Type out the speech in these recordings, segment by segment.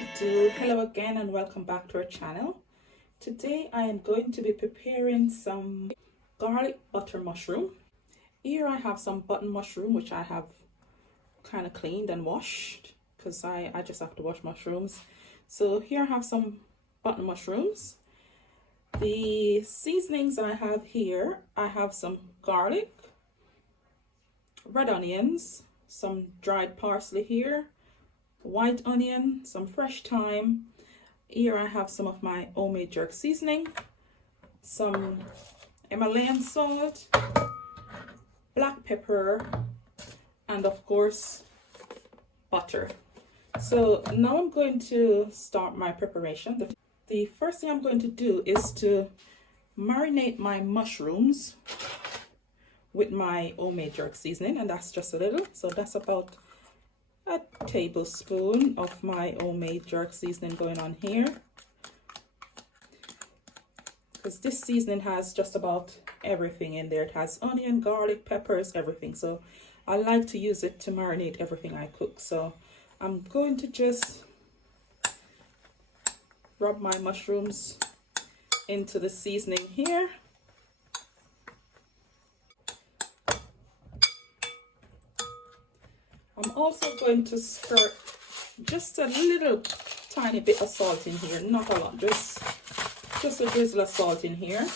you do? Hello again and welcome back to our channel. Today I am going to be preparing some garlic butter mushroom. Here I have some button mushroom which I have kind of cleaned and washed because I just have to wash mushrooms. So here I have some button mushrooms. The seasonings I have here, I have some garlic, red onions, some dried parsley here, white onion, some fresh thyme. Here I have some of my homemade jerk seasoning, some Himalayan salt, black pepper, and of course butter. So now I'm going to start my preparation. The first thing I'm going to do is to marinate my mushrooms with my homemade jerk seasoning, and that's just a little. So that's about a tablespoon of my homemade jerk seasoning going on here, because this seasoning has just about everything in there. It has onion, garlic, peppers, everything. So I like to use it to marinate everything I cook. So I'm going to just rub my mushrooms into the seasoning here. I'm also going to squirt just a little tiny bit of salt in here, not a lot, just a drizzle of salt in here.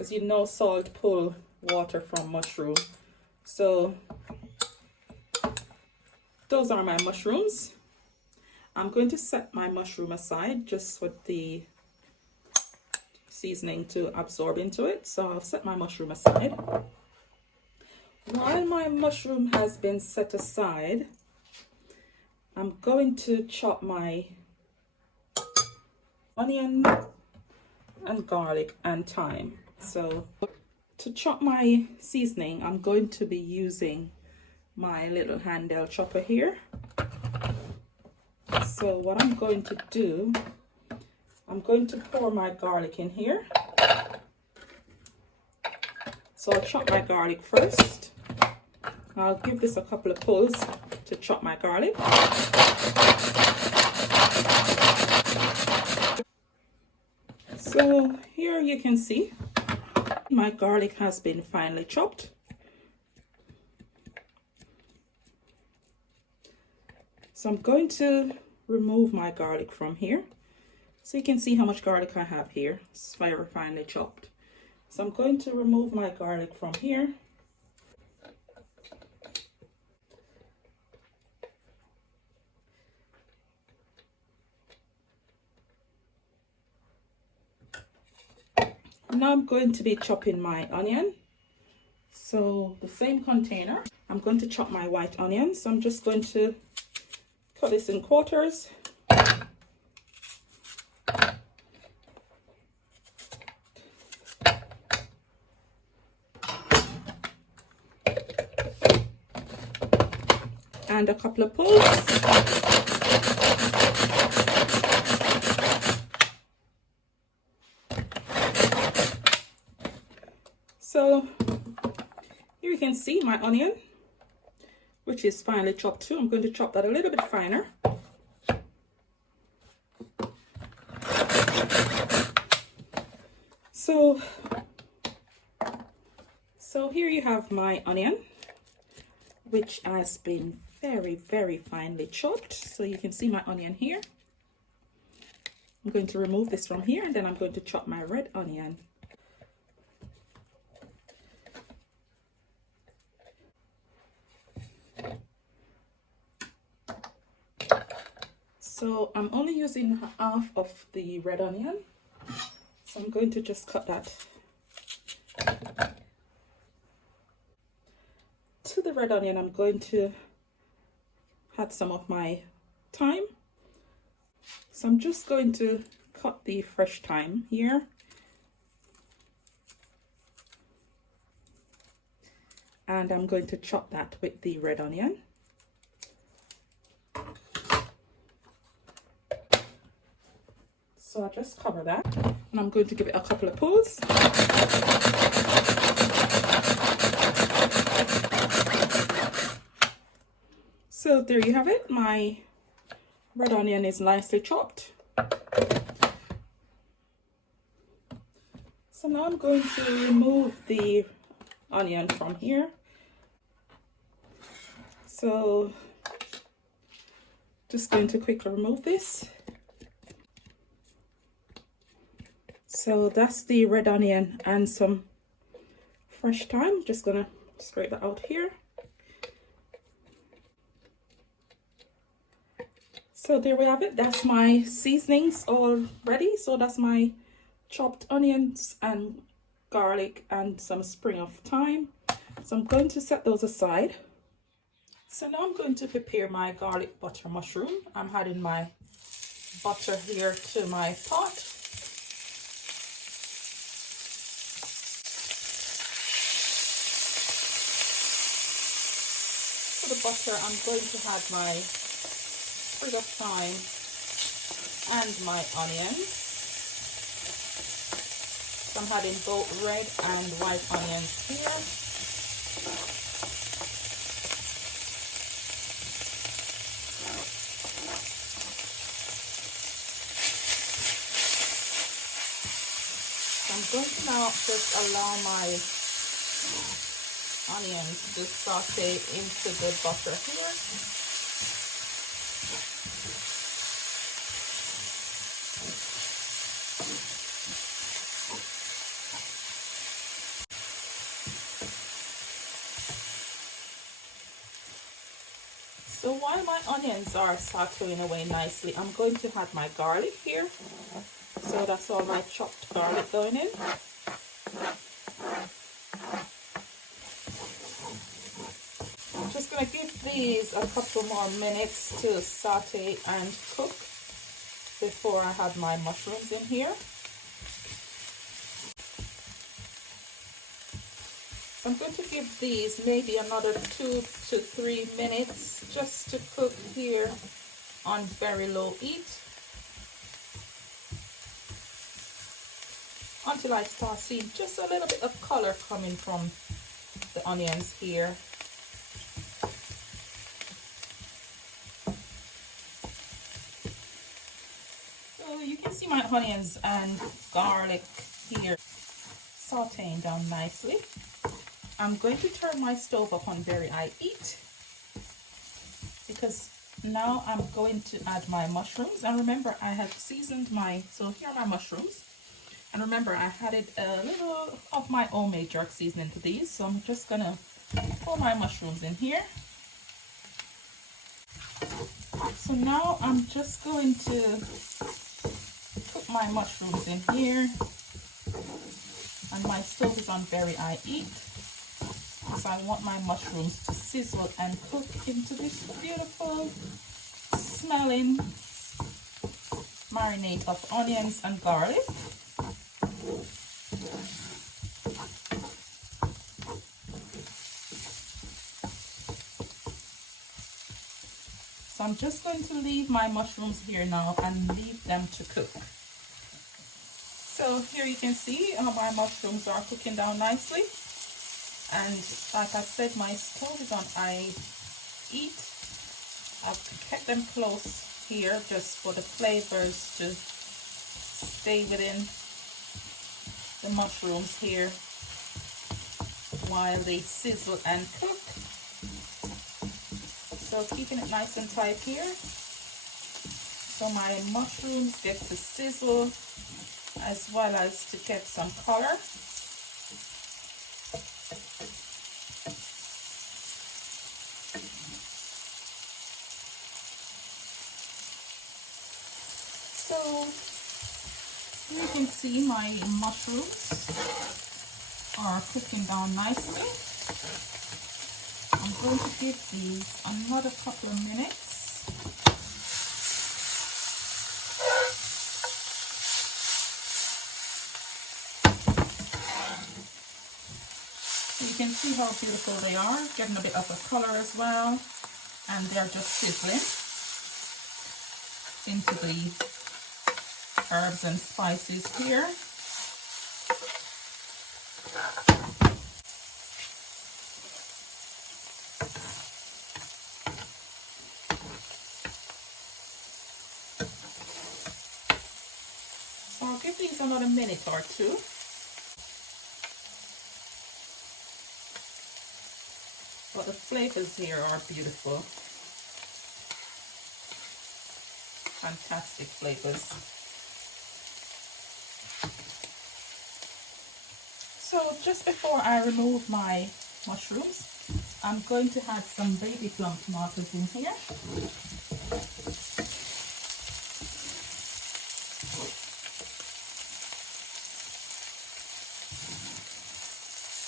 As you know, salt pull water from mushroom. So those are my mushrooms. I'm going to set my mushroom aside just for the seasoning to absorb into it. So I'll set my mushroom aside. While my mushroom has been set aside, I'm going to chop my onion and garlic and thyme. So to chop my seasoning, I'm going to be using my little handheld chopper here. So what I'm going to do, I'm going to pour my garlic in here. So I'll chop my garlic first. I'll give this a couple of pulls to chop my garlic. So here you can see my garlic has been finely chopped. So I'm going to remove my garlic from here. So you can see how much garlic I have here. It's very finely chopped. So I'm going to remove my garlic from here. Now I'm going to be chopping my onion. So the same container, I'm going to chop my white onion. So I'm just going to cut this in quarters. And a couple of pulls. So here you can see my onion, which is finely chopped too. I'm going to chop that a little bit finer. So here you have my onion, which has been very finely chopped. So you can see my onion here. I'm going to remove this from here, and then I'm going to chop my red onion. So I'm only using half of the red onion. So I'm going to just cut that. To the red onion, I'm going to add some of my thyme. So I'm just going to cut the fresh thyme here. And I'm going to chop that with the red onion. So I'll just cover that, and I'm going to give it a couple of pulls. So there you have it, my red onion is nicely chopped. So now I'm going to remove the onion from here. So just going to quickly remove this. So that's the red onion and some fresh thyme. Just gonna scrape that out here. So there we have it. That's my seasonings all ready. So that's my chopped onions and garlic and some sprig of thyme. So I'm going to set those aside. So now I'm going to prepare my garlic butter mushroom. I'm adding my butter here to my pot. For the butter, I'm going to add my sprig of thyme and my onions. So I'm adding both red and white onions here. I'm going to now just allow my onions to saute into the butter here. So while my onions are sauteing away nicely, I'm going to add my garlic here. So that's all my chopped garlic going in. I'm just going to give these a couple more minutes to saute and cook before I add my mushrooms in here. I'm going to give these maybe another 2 to 3 minutes just to cook here on very low heat until I start seeing just a little bit of color coming from the onions here. So you can see my onions and garlic here sauteing down nicely. I'm going to turn my stove up on very high heat because now I'm going to add my mushrooms. And remember, I have seasoned so here are my mushrooms. And remember, I added a little of my homemade jerk seasoning to these. So I'm just gonna pour my mushrooms in here. So now I'm just going to put my mushrooms in here. And my stove is on very high heat. So I want my mushrooms to sizzle and cook into this beautiful smelling marinade of onions and garlic. So I'm just going to leave my mushrooms here now and leave them to cook. So here you can see how my mushrooms are cooking down nicely. And like I said, my stove is on high heat. I've kept them close here just for the flavors to stay within the mushrooms here while they sizzle and cook. So keeping it nice and tight here so my mushrooms get to sizzle as well as to get some color. So you can see my mushrooms are cooking down nicely. I'm going to give these another couple of minutes. So you can see how beautiful they are, getting a bit of a color as well, and they're just sizzling into the herbs and spices here. So I'll give these another minute or two. But the flavors here are beautiful. Fantastic flavors. So just before I remove my mushrooms, I'm going to add some baby plum tomatoes in here.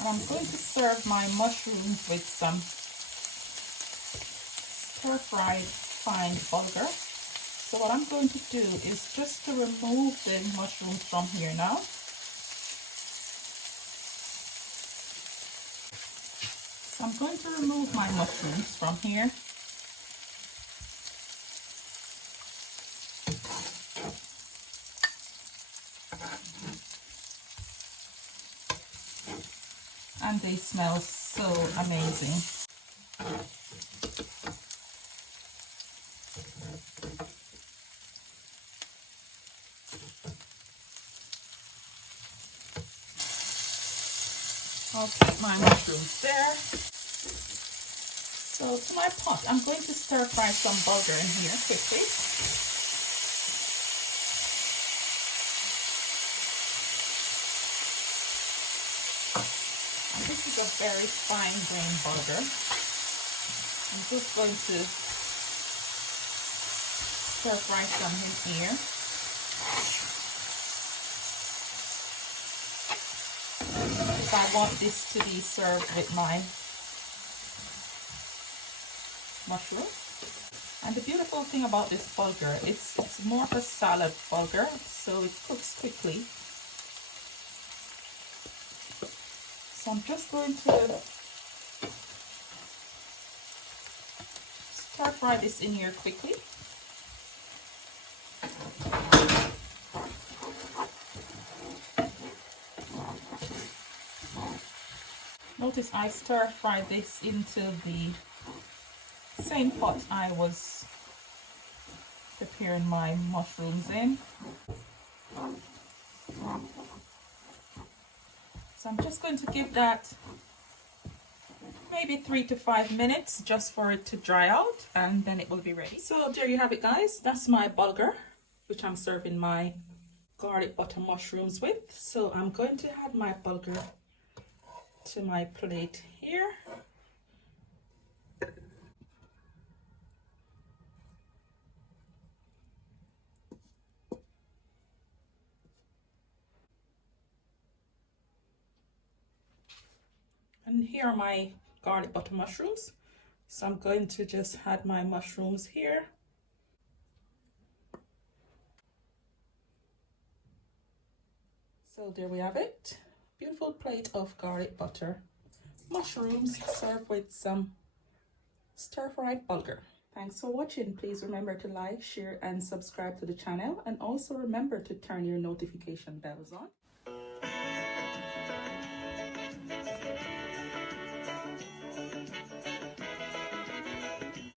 And I'm going to serve my mushrooms with some stir-fried fine bulgur. So what I'm going to do is just to remove the mushrooms from here now. So I'm going to remove my mushrooms from here. And they smell so amazing. I'll keep my mushrooms there. So to my pot, I'm going to stir fry some bulgur in here quickly. And this is a very fine grained bulgur. I'm just going to stir fry some in here. If I want this to be served with my mushroom. And the beautiful thing about this bulgur, it's more of a salad bulgur, so it cooks quickly. So I'm just going to stir fry this in here quickly. Notice I stir fry this into the same pot I was preparing my mushrooms in. So I'm just going to give that maybe 3 to 5 minutes just for it to dry out, and then it will be ready. So there you have it, guys. That's my bulgur, which I'm serving my garlic butter mushrooms with. So I'm going to add my bulgur to my plate here. And here are my garlic butter mushrooms. So I'm going to just add my mushrooms here. So there we have it. Beautiful plate of garlic butter mushrooms served with some stir-fried bulgur. Thanks for watching. Please remember to like, share and subscribe to the channel, and also remember to turn your notification bells on.